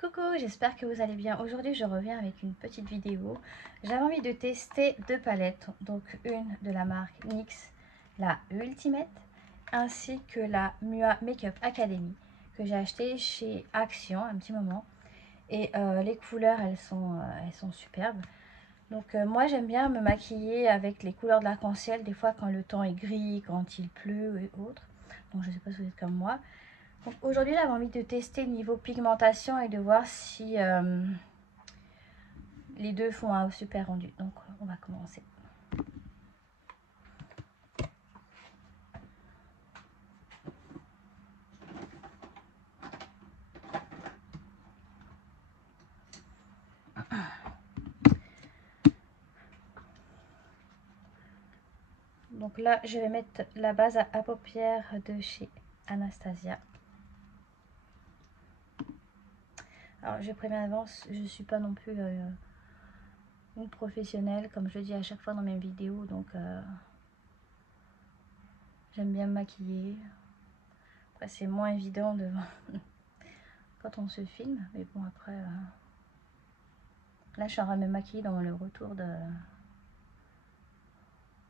Coucou, j'espère que vous allez bien. Aujourd'hui, je reviens avec une petite vidéo. J'avais envie de tester deux palettes, donc une de la marque NYX, la Ultimate, ainsi que la Mua Makeup Academy, que j'ai acheté chez Action un petit moment. Et les couleurs, elles sont superbes. Donc moi, j'aime bien me maquiller avec les couleurs de l'arc-en-ciel, des fois quand le temps est gris, quand il pleut et autres. Donc je ne sais pas si vous êtes comme moi. Aujourd'hui, j'avais envie de tester le niveau pigmentation et de voir si les deux font un super rendu. Donc, on va commencer. Donc là, je vais mettre la base à paupières de chez Anastasia. Alors, je préviens d'avance, je ne suis pas non plus une professionnelle, comme je le dis à chaque fois dans mes vidéos. Donc, j'aime bien me maquiller. Après, c'est moins évident devant quand on se filme. Mais bon, après, là, je suis en train de me maquiller dans le retour de...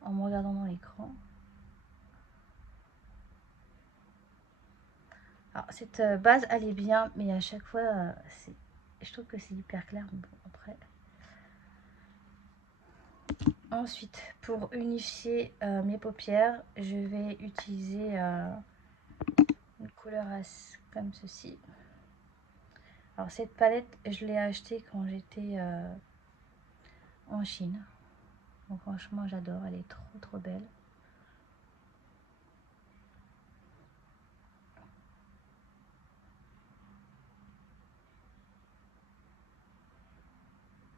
en me regardant dans l'écran. Alors, cette base, elle est bien, mais à chaque fois, je trouve que c'est hyper clair. Mais bon, après. Ensuite, pour unifier mes paupières, je vais utiliser une couleur comme ceci. Alors, cette palette, je l'ai achetée quand j'étais en Chine. Donc, franchement, j'adore. Elle est trop belle.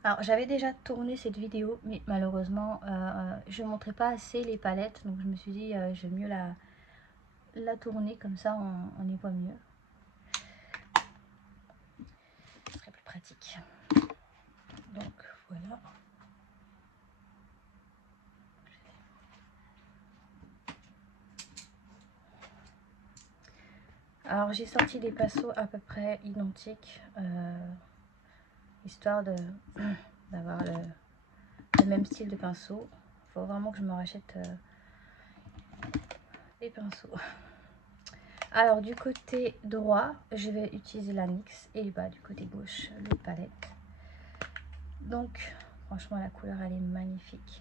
Alors, j'avais déjà tourné cette vidéo, mais malheureusement, je ne montrais pas assez les palettes. Donc, je me suis dit, je vais mieux la tourner, comme ça, on y voit mieux. Ce serait plus pratique. Donc, voilà. Alors, j'ai sorti des pinceaux à peu près identiques, histoire d'avoir le même style de pinceau. Il faut vraiment que je me rachète des pinceaux. Alors, du côté droit, je vais utiliser la NYX et bah, du côté gauche, les palettes. Donc, franchement, la couleur, elle est magnifique.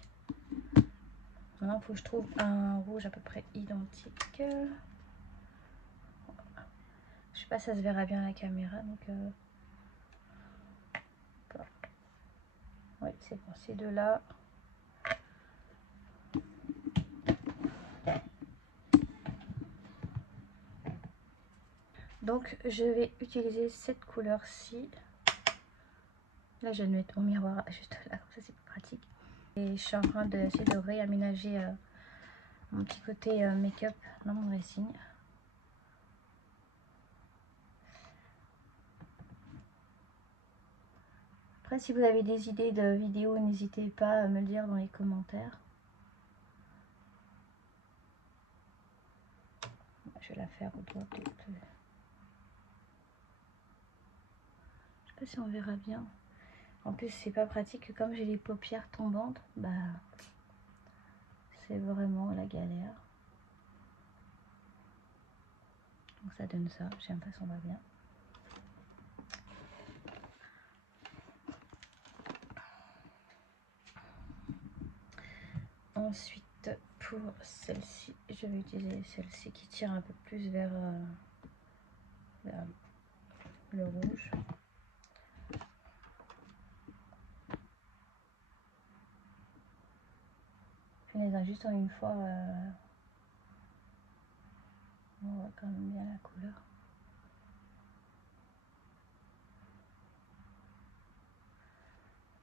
Maintenant, il faut que je trouve un rouge à peu près identique. Je sais pas si ça se verra bien à la caméra, donc... oui, c'est bon, ces deux-là. Donc, je vais utiliser cette couleur-ci. Là, je vais le mettre au miroir juste là, comme ça, c'est plus pratique. Et je suis en train d'essayer de réaménager mon petit côté make-up dans mon dressing. Après, si vous avez des idées de vidéos, n'hésitez pas à me le dire dans les commentaires. Je vais la faire au doigt peut-être. Je sais pas si on verra bien. En plus, c'est pas pratique. Comme j'ai les paupières tombantes, bah, c'est vraiment la galère. Donc ça donne ça. J'ai l'impression qu'on va bien. Ensuite, pour celle-ci, je vais utiliser celle-ci qui tire un peu plus vers le rouge. Je les ai juste en une fois. On voit quand même bien la couleur.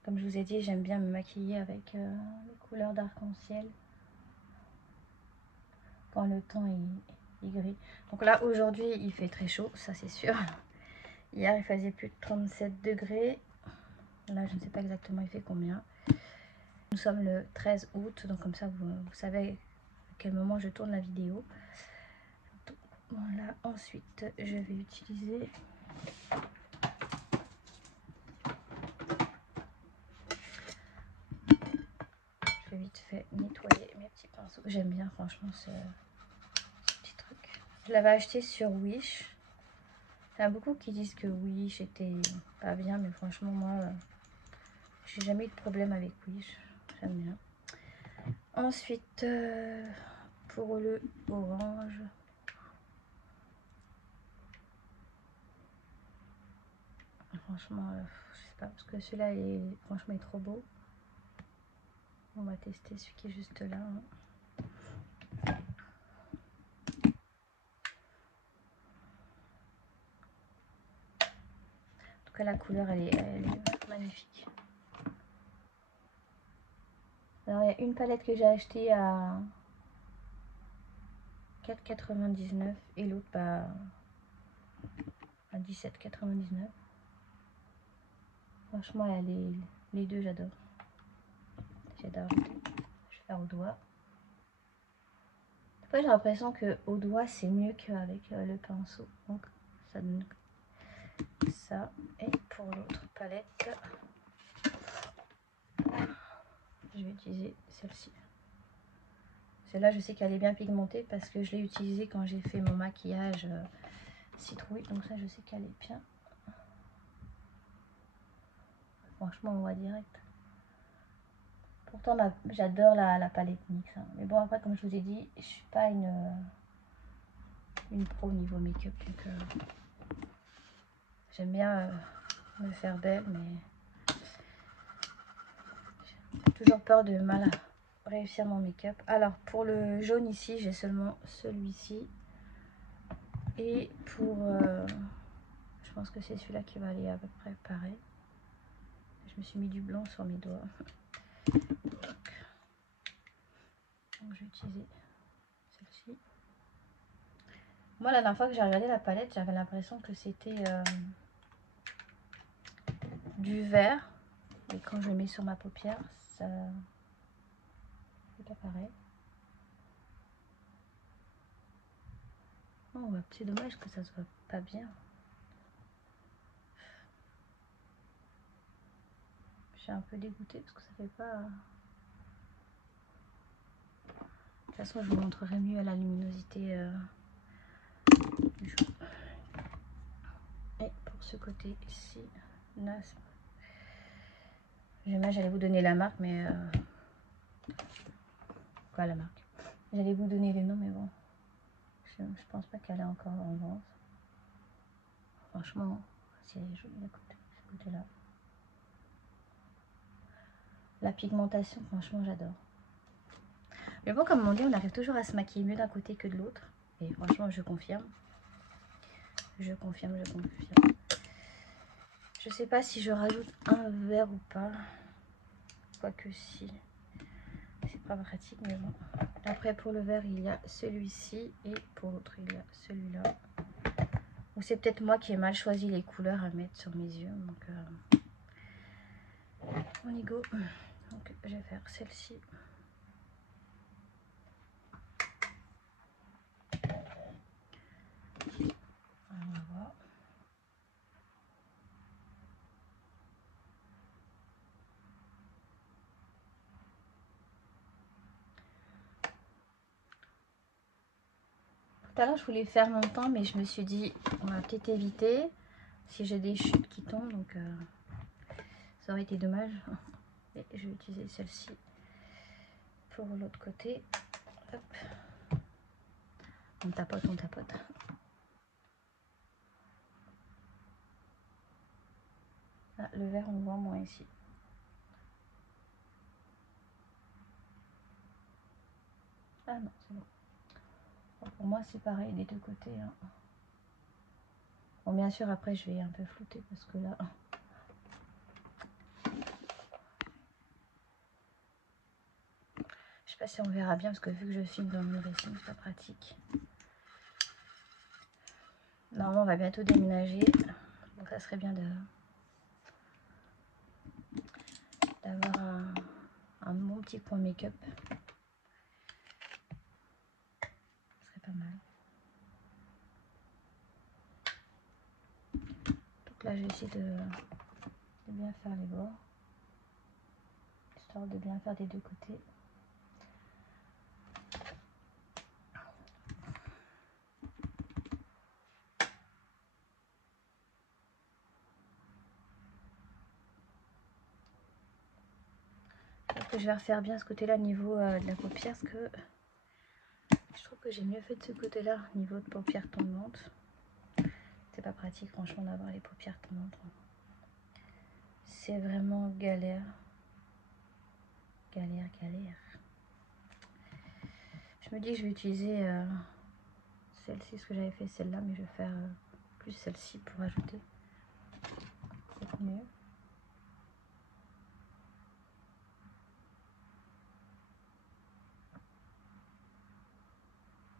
Comme je vous ai dit, j'aime bien me maquiller avec les couleurs d'arc-en-ciel quand le temps est gris. Donc là, aujourd'hui, il fait très chaud, ça c'est sûr. Hier, il faisait plus de 37 degrés. Là, je ne sais pas exactement il fait combien. Nous sommes le 13 août, donc comme ça, vous savez à quel moment je tourne la vidéo. Donc, voilà, ensuite, je vais utiliser j'aime bien franchement ce petit truc. Je l'avais acheté sur Wish. Il y en a beaucoup qui disent que Wish était pas bien, mais franchement moi j'ai jamais eu de problème avec Wish, j'aime bien. Ensuite pour le orange, franchement je sais pas, parce que celui-là est franchement est trop beau. On va tester celui qui est juste là, hein. En tout cas la couleur elle est magnifique. Alors il y a une palette que j'ai achetée à 4,99 et l'autre à 17,99. Franchement les deux j'adore. J'adore. Je vais faire au doigt. Après j'ai l'impression que au doigt c'est mieux qu'avec le pinceau. Donc ça donne ça. Et pour l'autre palette, je vais utiliser celle-ci. Celle-là je sais qu'elle est bien pigmentée parce que je l'ai utilisée quand j'ai fait mon maquillage citrouille. Donc ça je sais qu'elle est bien. Franchement on voit direct. Pourtant j'adore la palette NYX, hein. Mais bon après comme je vous ai dit, je suis pas une pro au niveau make-up. Donc j'aime bien me faire belle, mais j'ai toujours peur de mal réussir mon make-up. Alors pour le jaune ici, j'ai seulement celui-ci. Et pour... je pense que c'est celui-là qui va aller à peu près pareil. Je me suis mis du blanc sur mes doigts. Donc je vais utiliser celle-ci. Moi la dernière fois que j'ai regardé la palette, j'avais l'impression que c'était du vert. Et quand je le mets sur ma paupière, ça... c'est pas pareil. Oh, c'est dommage que ça se voit pas bien. Je suis un peu dégoûtée parce que ça fait pas... De toute façon, je vous montrerai mieux à la luminosité du jour. Et pour ce côté ici, NAS. J'allais vous donner la marque, mais... Quoi la marque? J'allais vous donner les noms, mais bon. Je pense pas qu'elle est encore en vente. Franchement, c'est joli ce côté-là. La pigmentation, franchement, j'adore. Mais bon, comme on dit, on arrive toujours à se maquiller mieux d'un côté que de l'autre. Et franchement, je confirme. Je confirme, je confirme. Je sais pas si je rajoute un verre ou pas. Quoique si. C'est pas pratique, mais bon. Après, pour le vert, il y a celui-ci. Et pour l'autre, il y a celui-là. Ou c'est peut-être moi qui ai mal choisi les couleurs à mettre sur mes yeux. Donc, on y go. Donc, je vais faire celle-ci. On va voir. Tout à l'heure, je voulais faire longtemps, mais je me suis dit, on va peut-être éviter si j'ai des chutes qui tombent. Donc, ça aurait été dommage. Et je vais utiliser celle-ci pour l'autre côté. Hop. On tapote, on tapote. Ah, le vert, on voit moins ici. Ah non, c'est bon. Bon, pour moi, c'est pareil des deux côtés, hein. Bon, bien sûr, après, je vais un peu flouter parce que là... Je sais pas si on verra bien parce que vu que je filme dans le récit, c'est pas pratique. Normalement, on va bientôt déménager. Donc, ça serait bien d'avoir un bon petit point make-up. Ce serait pas mal. Donc là, je vais essayer de bien faire les bords. Histoire de bien faire des deux côtés. que je vais refaire bien ce côté-là niveau de la paupière, parce que je trouve que j'ai mieux fait de ce côté-là, niveau de paupière tombante. C'est pas pratique franchement d'avoir les paupières tombantes. C'est vraiment galère. Galère. Je me dis que je vais utiliser celle-ci, ce que j'avais fait celle-là, mais je vais faire plus celle-ci pour ajouter. C'est mieux.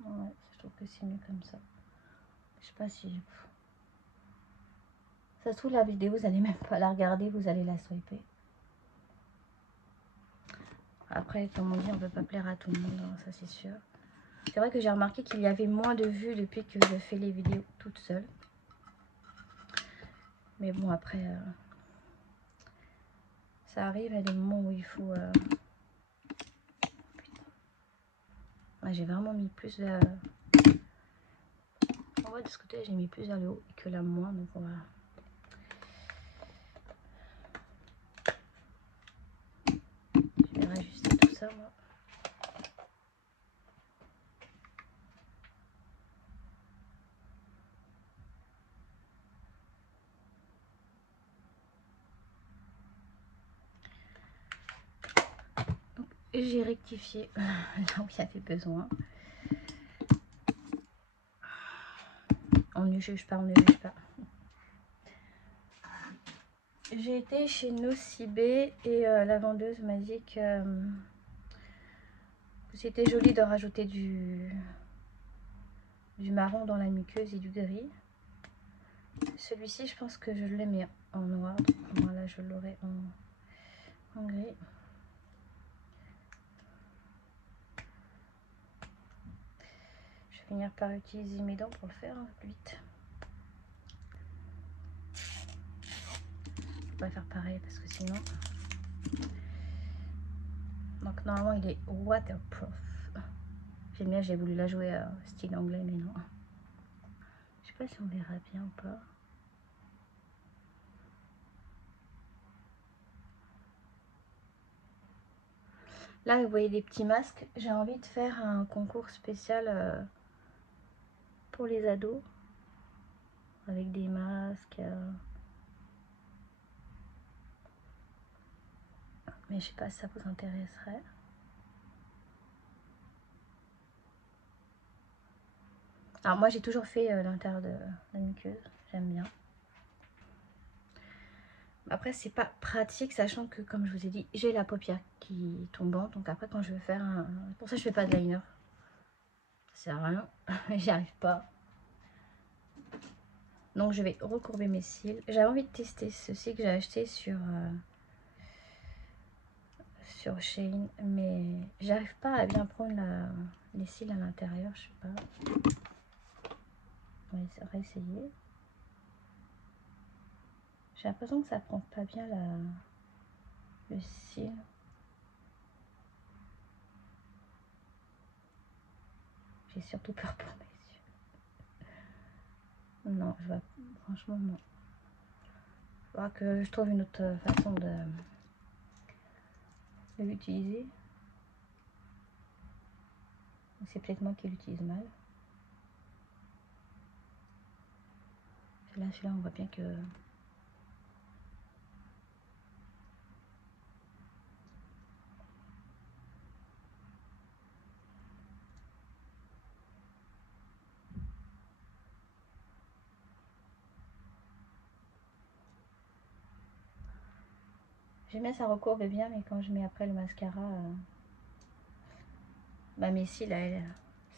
Ouais, je trouve que c'est mieux comme ça. Je sais pas si... Ça se trouve, la vidéo, vous allez même pas la regarder, vous allez la swiper. Après, comme on dit, on peut pas plaire à tout le monde, hein, ça c'est sûr. C'est vrai que j'ai remarqué qu'il y avait moins de vues depuis que je fais les vidéos toute seule. Mais bon, après, ça arrive à des moments où il faut... Ouais, j'ai vraiment mis plus vers... En vrai, de ce côté, j'ai mis plus vers le haut que là moins, donc voilà. Je vais rajuster tout ça, moi. J'ai rectifié là où il y avait besoin. On ne juge pas, on ne juge pas. J'ai été chez Nocibé et la vendeuse m'a dit que c'était joli de rajouter du marron dans la muqueuse et du gris. Celui-ci, je pense que je le mets en noir. Donc voilà, je l'aurai en gris. Je vais finir par utiliser mes dents pour le faire vite. On va faire pareil parce que sinon... Donc normalement il est waterproof. J'aime bien, j'ai voulu la jouer style anglais mais non. Je sais pas si on verra bien ou pas. Là vous voyez des petits masques. J'ai envie de faire un concours spécial pour les ados. Avec des masques. Mais je sais pas si ça vous intéresserait. Alors moi j'ai toujours fait l'intérieur de la muqueuse, j'aime bien. Après c'est pas pratique sachant que comme je vous ai dit j'ai la paupière qui est tombante. Donc après quand je veux faire un... Pour ça je fais pas de liner. Ça sert à rien, j'y arrive pas. Donc je vais recourber mes cils. J'avais envie de tester ceci que j'ai acheté sur Shein. Mais j'arrive pas à bien prendre les cils à l'intérieur, je sais pas. On va réessayer. J'ai l'impression que ça prend pas bien le cil. J'ai surtout peur pour mes yeux. Non, je vois, franchement non. Il faudra que je trouve une autre façon de l'utiliser. C'est peut-être moi qui l'utilise mal. Là, celui-là, on voit bien que... J'aime bien, ça recourbe bien, mais quand je mets après le mascara, bah mes cils, là,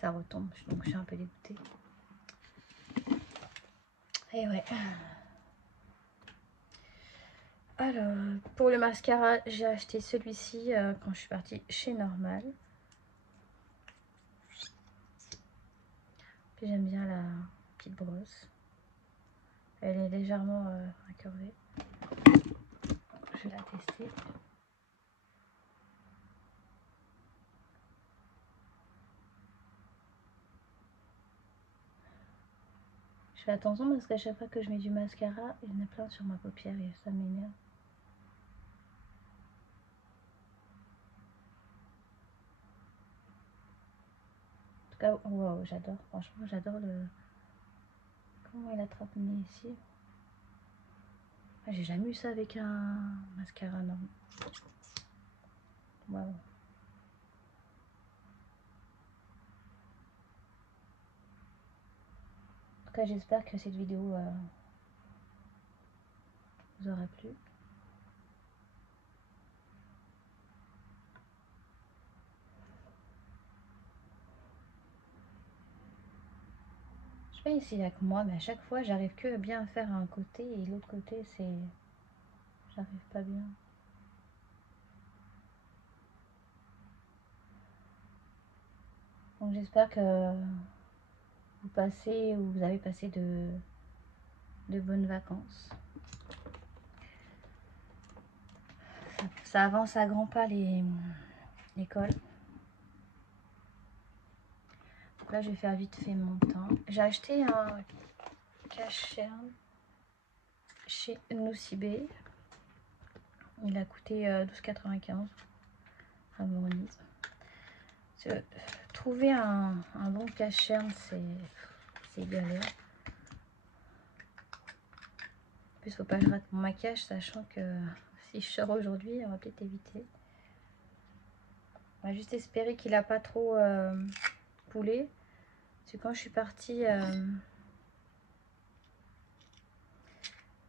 ça retombe, donc je suis un peu dégoûtée. Et ouais. Alors, pour le mascara, j'ai acheté celui-ci quand je suis partie chez Normal. J'aime bien la petite brosse. Elle est légèrement incurvée. Je vais la tester. Je fais attention parce qu'à chaque fois que je mets du mascara, il y en a plein sur ma paupière et ça m'énerve. cas, wow, j'adore, franchement, j'adore le... Comment il attrape le nez ici. Ah, j'ai jamais eu ça avec un mascara, non. Wow. En tout cas, j'espère que cette vidéo vous aura plu. Je sais pas ici il y a que moi, mais à chaque fois, j'arrive que bien à faire un côté et l'autre côté, c'est... J'arrive pas bien. Donc j'espère que vous passez ou vous avez passé de bonnes vacances. Ça avance à grands pas l'école. Donc là, je vais faire vite fait mon temps. J'ai acheté un cache-cerne chez Nocibé. Il a coûté 12,95 à Mornise. Trouver un bon cache-cerne, c'est galère. En plus, faut pas que je rate mon maquillage, sachant que si je sors aujourd'hui, on va peut-être éviter. On va juste espérer qu'il a pas trop coulé. Parce que quand je suis partie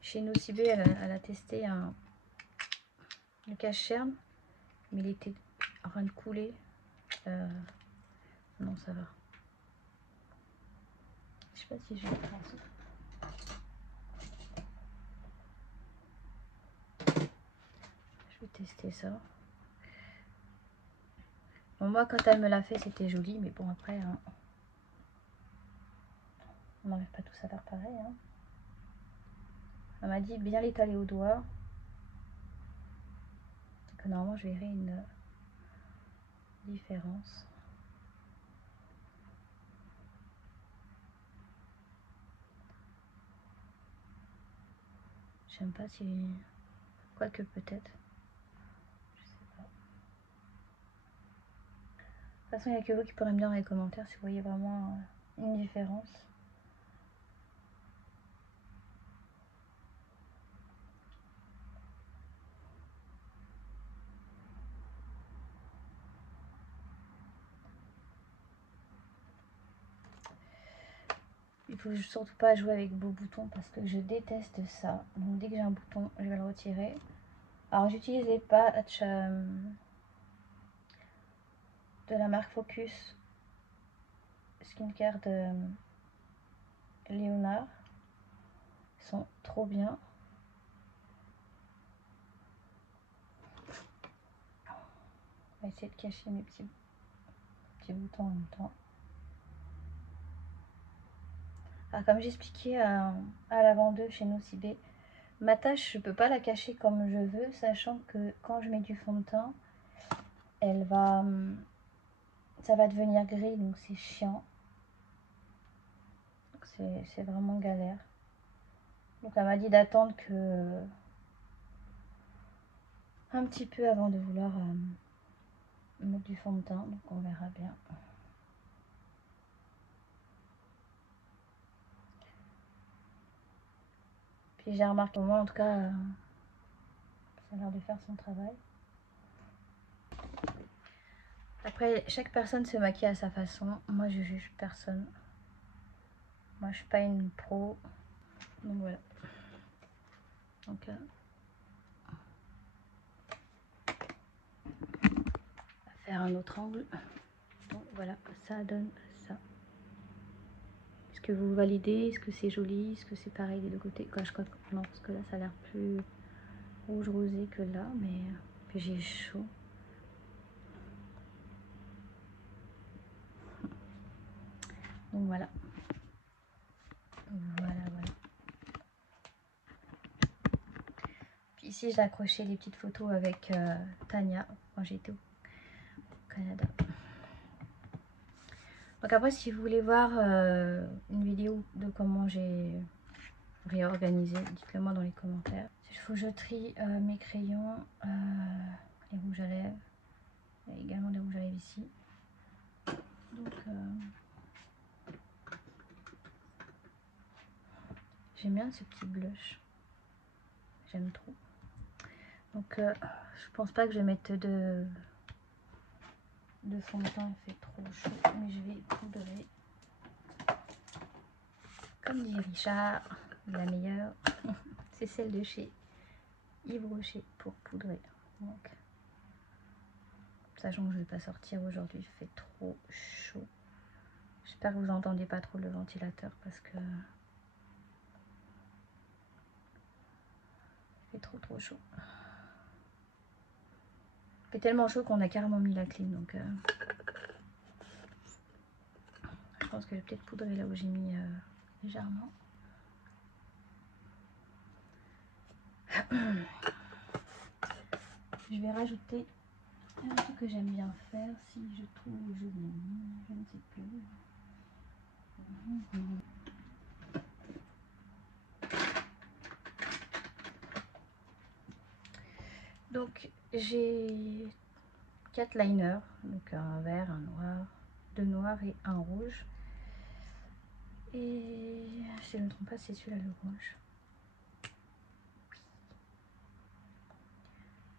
chez Nocibé, elle a testé le cache-cerne, mais il était en train de couler. Non, ça va. Je sais pas si je vais faire ça. Je vais tester ça. Bon, moi, quand elle me l'a fait, c'était joli, mais bon, après, hein, on n'arrive pas tous à faire pareil. Hein. Elle m'a dit bien l'étaler au doigt. Que normalement, je verrai une différence. J'aime pas si... Quoique peut-être. Je sais pas. De toute façon, il n'y a que vous qui pourrez me dire dans les commentaires si vous voyez vraiment une différence. Il faut surtout pas jouer avec vos boutons parce que je déteste ça. Donc dès que j'ai un bouton, je vais le retirer. Alors j'utilise les patchs de la marque Focus Skincare de Léonard. Ils sont trop bien. On va essayer de cacher mes petits boutons en même temps. Alors comme j'expliquais à la vendeuse chez Nocibé, ma tâche je peux pas la cacher comme je veux, sachant que quand je mets du fond de teint, ça va devenir gris, donc c'est chiant. C'est vraiment galère. Donc elle m'a dit d'attendre que un petit peu avant de vouloir mettre du fond de teint, donc on verra bien. Puis j'ai remarqué au moins en tout cas ça a l'air de faire son travail. Après chaque personne se maquille à sa façon, moi je juge personne. Moi je suis pas une pro, donc voilà. Donc on va faire un autre angle. Donc voilà, ça donne ça. Est-ce que vous validez? Est-ce que c'est joli? Est-ce que c'est pareil des deux côtés? Je crois que non, parce que là ça a l'air plus rouge rosé que là, mais puis j'ai chaud. Donc voilà. Voilà. Puis ici j'ai accroché les petites photos avec Tania quand j'étais au Canada. Donc après si vous voulez voir une vidéo de comment j'ai réorganisé, dites-le moi dans les commentaires. Il faut que je trie mes crayons, les rouges à lèvres, et également des rouges à lèvres ici. Donc j'aime bien ce petit blush. J'aime trop. Donc je pense pas que je vais mettre de fond de teint, il fait trop chaud, mais je vais poudrer. Comme dit Richard, la meilleure, c'est celle de chez Yves Rocher pour poudrer. Donc, sachant que je ne vais pas sortir aujourd'hui, il fait trop chaud. J'espère que vous n'entendez pas trop le ventilateur parce que il fait trop chaud. Il fait tellement chaud qu'on a carrément mis la clim, donc je pense que je vais peut-être poudrer là où j'ai mis légèrement. Je vais rajouter un truc que j'aime bien faire si je trouve où je l'ai mis, je ne sais plus. Donc j'ai 4 liners, donc un vert, un noir, 2 noirs et un rouge. Et si je ne me trompe pas, c'est celui-là le rouge.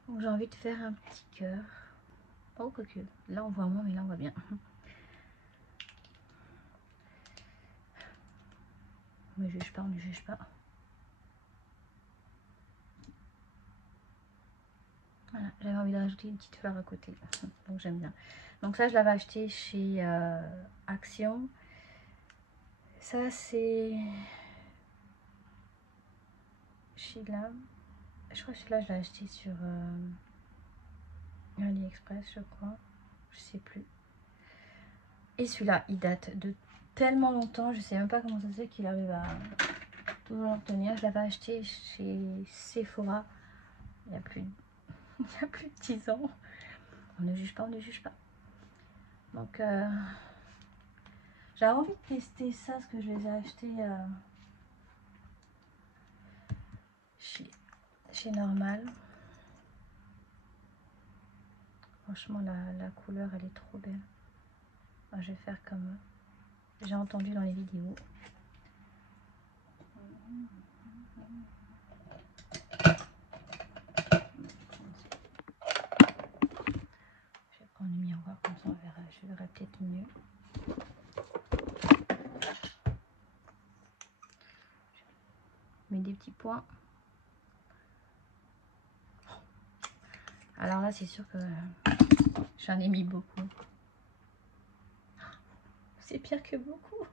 Donc j'ai envie de faire un petit cœur. Oh quoique, là on voit moins mais là on voit bien. On ne juge pas, on ne juge pas. Voilà, j'avais envie de rajouter une petite fleur à côté, donc j'aime bien. Donc ça je l'avais acheté chez Action. Ça c'est chez là. Je crois que celui-là je l'ai acheté sur AliExpress je crois. Je sais plus. Et celui-là il date de tellement longtemps, je sais même pas comment ça se fait qu'il arrive à toujours le tenir. Je l'avais acheté chez Sephora il y a plus de, il y a plus de 10 ans. On ne juge pas, on ne juge pas. Donc j'avais envie de tester ça, parce que je les ai achetés chez Normal. Franchement la couleur elle est trop belle. Enfin, je vais faire comme j'ai entendu dans les vidéos. Je vais prendre le miroir comme ça on verra, je verrai peut-être mieux. Je mets des petits points. Alors là c'est sûr que j'en ai mis beaucoup. C'est pire que beaucoup.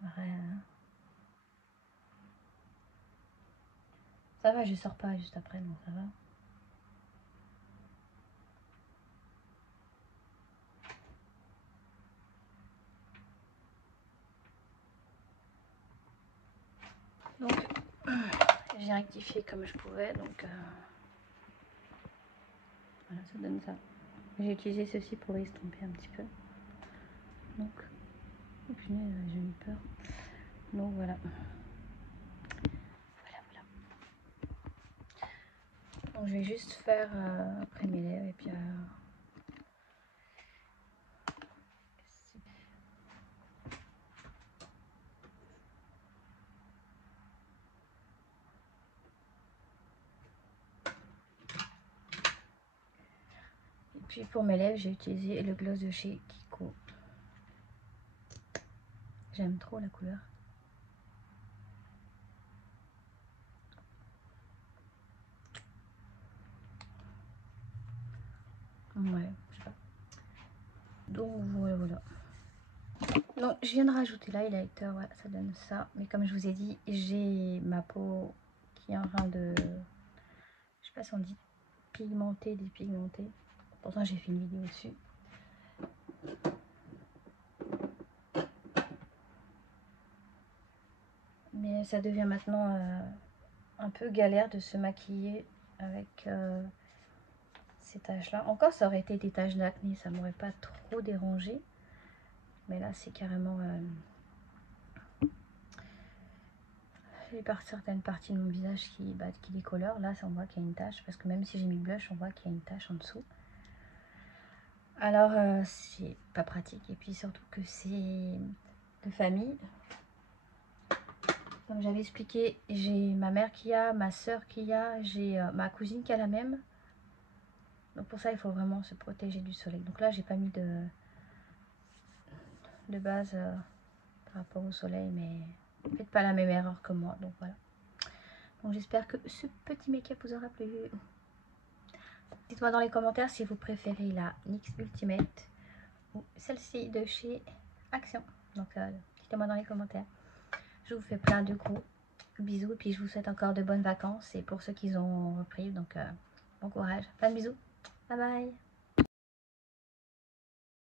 Ouais. Ça va, je sors pas juste après, donc ça va. Donc j'ai rectifié comme je pouvais, donc voilà, ça donne ça. J'ai utilisé ceci pour estomper un petit peu. Donc, oh punaise, j'ai eu peur. Donc voilà. Donc je vais juste faire après mes lèvres et puis pour mes lèvres j'ai utilisé le gloss de chez Kiko. J'aime trop la couleur. Ouais, je sais pas. Donc voilà. Donc je viens de rajouter l'highlighter, ouais, ça donne ça. Mais comme je vous ai dit, j'ai ma peau qui est en train de, je sais pas si on dit pigmenter, dépigmenter. Pourtant j'ai fait une vidéo dessus. Mais ça devient maintenant un peu galère de se maquiller avec ces taches là. Encore ça aurait été des taches d'acné, ça m'aurait pas trop dérangé. Mais là c'est carrément certaines parties de mon visage qui décolorent. Là on voit qu'il y a une tache, parce que même si j'ai mis le blush on voit qu'il y a une tache en dessous. Alors c'est pas pratique et puis surtout que c'est de famille. Comme j'avais expliqué, j'ai ma mère qui a, ma soeur qui a, j'ai ma cousine qui a la même. Donc pour ça il faut vraiment se protéger du soleil. Donc là j'ai pas mis de base par rapport au soleil, mais faites pas la même erreur que moi. Donc voilà. Donc j'espère que ce petit make-up vous aura plu. Dites-moi dans les commentaires si vous préférez la NYX Ultimate ou celle-ci de chez Action. Donc dites-moi dans les commentaires. Je vous fais plein de gros bisous et puis je vous souhaite encore de bonnes vacances. Et pour ceux qui ont repris, donc bon courage. Plein de bisous. Bye bye.